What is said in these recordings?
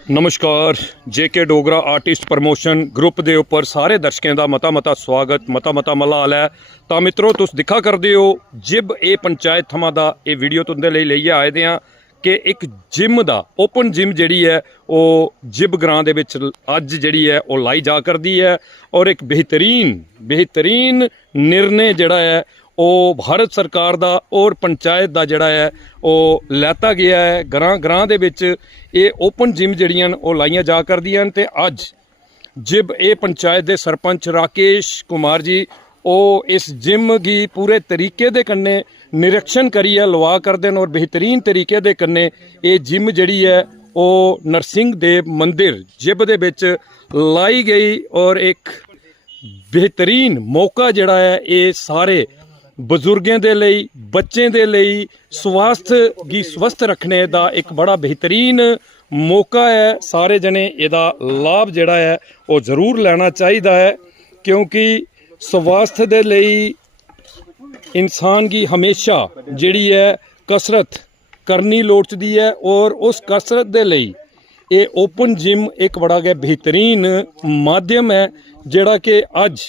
नमस्कार। जेके Dogra artist promotion group के उपर सारे दर्शकों का मता स्वागत मता मलाल है। तो मित्रों तुस दिखा करते हो जिब ए पंचायत थमां दा ये वीडियो तुंदे लई लेइयै आए दे हां कि एक जिम दा ओपन जिम जिहड़ी है वो जिब ग्रां दे विच अज जिहड़ी है वो लाई जा करदी है और एक बेहतरीन निर्णय जिहड़ा है वो भारत सरकार दा और पंचायत दा जिहड़ा है वो लैता गया है। ग्रां दे विच ये ओपन जिम जिहड़ियां वो लाइयां जा करदियां ते अज जिब ए पंचायत दे सरपंच राकेश कुमार जी वो इस जिम की पूरे तरीके दे कन्ने निरीक्षण करिए लवा करदे और बेहतरीन तरीके दे कन्ने ये जिम जिहड़ी है वो नरसिंह देव मंदिर जिब दे विच लाई गई और एक बेहतरीन मौका जिहड़ा है ये सारे बजुर्गों के लिए बच्चों के लिए स्वास्थ्य की स्वस्थ रखने का एक बड़ा बेहतरीन मौका है। सारे जने इसका लाभ जिहड़ा है वो जरूर लेना चाहिए है क्योंकि स्वास्थ्य के लिए इंसान की हमेशा जिहड़ी है कसरत करनी लोड़दी है और उस कसरत के लिए ये ओपन जिम एक बड़ा गै बेहतरीन माध्यम है जिहड़ा कि अज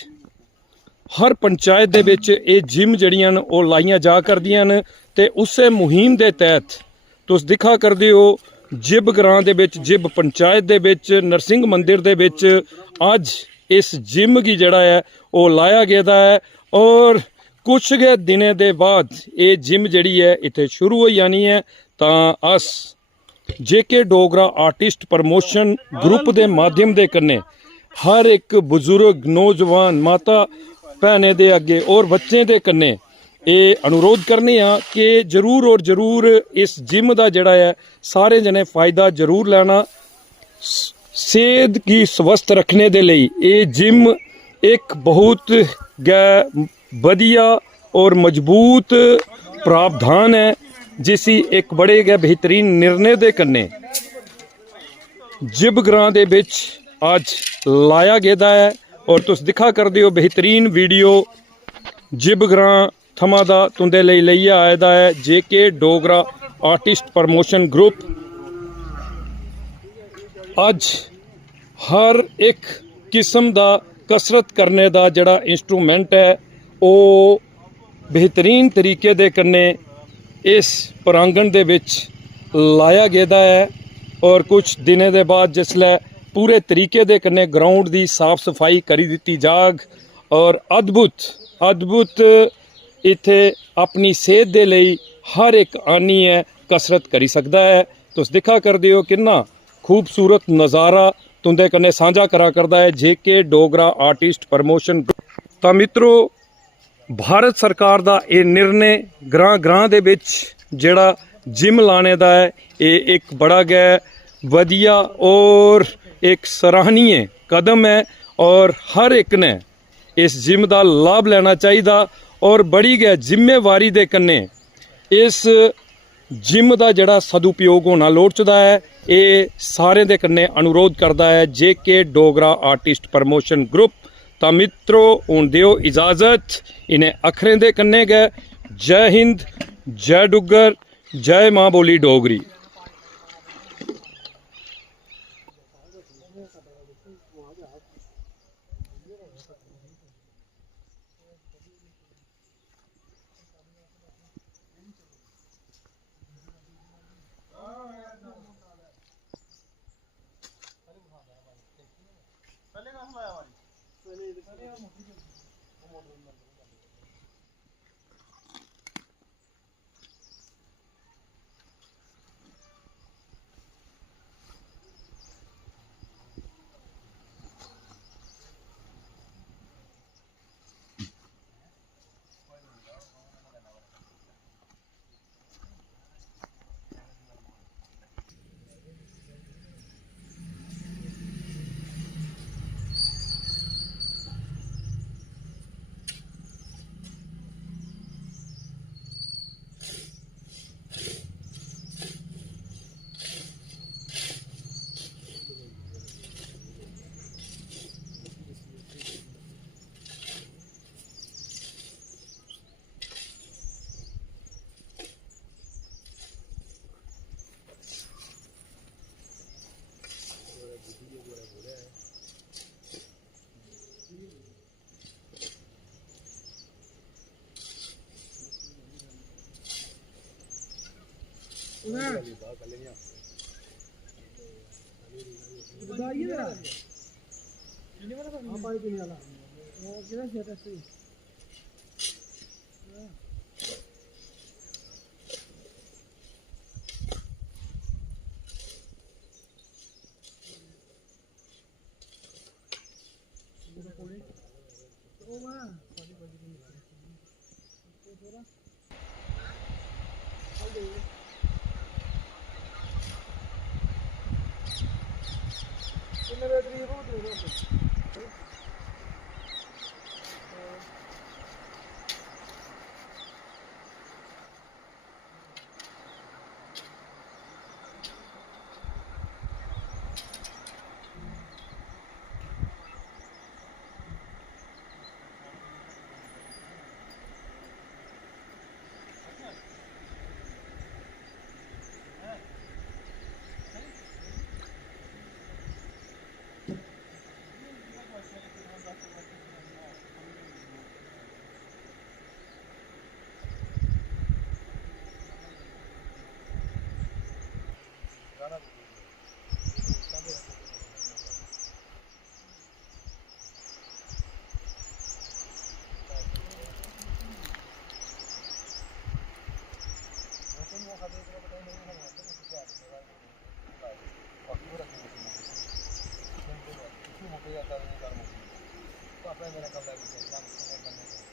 हर पंचायत दे विच ये जिम जड़ियां वो लाइयां जा करदियां न ते उसे मुहिम दे तहत तुस दिखा करदे हो जिब ग्रां दे विच जिब पंचायत दे विच नरसिंह मंदिर दे विच अज इस जिम की जड़ा है वो लाया गया है और कुछ गै दिनें दे बाद ये जिम जड़ी है इत्थे शुरू हो जानी है। तां अस जेके डोगरा आर्टिस्ट प्रमोशन ग्रुप के माध्यम दे कन्ने हर एक बुजुर्ग नौजवान माता भैनें दे अगे और बच्चों के कन्ने ये अनुरोध करने कि जरूर और जरूर इस जिम का जड़ा है सारे जने फायदा जरूर लेना। सेहत की स्वस्थ रखने के लिए ये जिम एक बहुत गै वधिया और मजबूत प्रावधान है जिसी एक बड़े गै बेहतरीन निर्णय के कन्ने जिब ग्रां दे विच अज लाया गया है और तुस दिखा करदे हो बेहतरीन वीडियो जिब ग्रां थमां दा तुंदे लई लेइयै आए दा है जेके डोगरा आर्टिस्ट प्रमोशन ग्रुप। अज हर एक किस्म दा कसरत करने दा जड़ा इंस्ट्रूमेंट है वो बेहतरीन तरीके दे कन्ने इस प्रांगण दे विच लाया गया है और कुछ दिनों के बाद जिसलै पूरे तरीके दे कन्ने ग्राउंड की साफ सफाई करी दी जाग और अद्भुत इत्थे अपनी सेहत दे लई हर एक आनी है कसरत करी सकता है। तुस दिखा करदे हो कितना खूबसूरत नज़ारा तुंदे कन्ने साझा करा करदा है जेके डोगरा आर्टिस्ट प्रमोशन। तो मित्रों भारत सरकार का ये निर्णय ग्रां दे विच जिहड़ा जिम लाने का है ये एक बड़ा गै वधिया और एक सराहनीय कदम है और हर एक ने इस जिम का लाभ लेना चाहिए और बड़ी गै जिम्मेवारी दे कन्ने इस जिम का जड़ा सदुपयोग होना लोड़चदा है ये सारे दे कन्ने अनुरोध करता है जेके डोगरा आर्टिस्ट प्रमोशन ग्रुप। तो मित्रों हुण दिओ इजाज़त इन्हें अखरें दे कन्ने गै। जय हिंद जय डुग्गर जय माँ बोली डोगरी। तो अपना मेरा कब लग गया